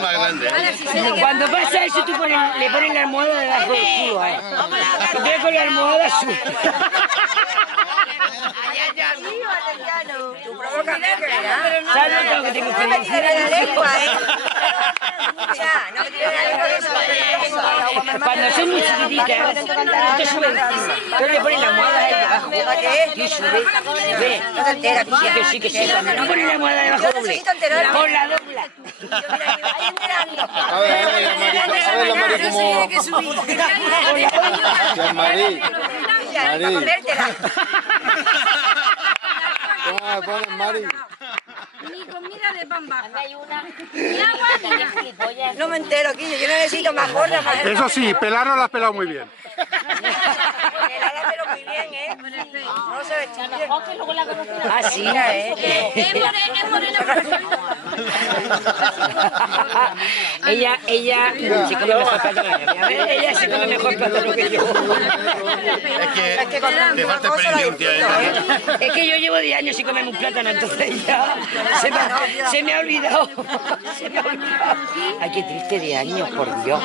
más grande. Cuando pasa eso, tú le pones la almohada debajo del culo, Ve con la almohada azul. ¿Sabes lo que tengo que decir? Cuando son muy chiquititas, tú te subes encima. Tú le pones la almohada ahí debajo. Y sube. Ve. Sí que sí. No pones la almohada debajo doble. Pon la dobla. A ver, la Mari como... Mari. ¿Cómo me pones, Mari? Ni comida de pan baja. Ni agua ni nada. No me entero, Quillo, yo necesito más gorda. Eso sí, pelar no la has pelado muy bien. Pelarla pero muy bien, No se ve bien. Ah, sí. Es morena por sueldo. Ella se come mejor plátano que yo. Ella se come mejor plátano que yo. Es que te falta experiencia. Es que yo llevo 10 años sin comerme un plátano, entonces ya se me ha olvidado. Ay, qué triste 10 años, por Dios.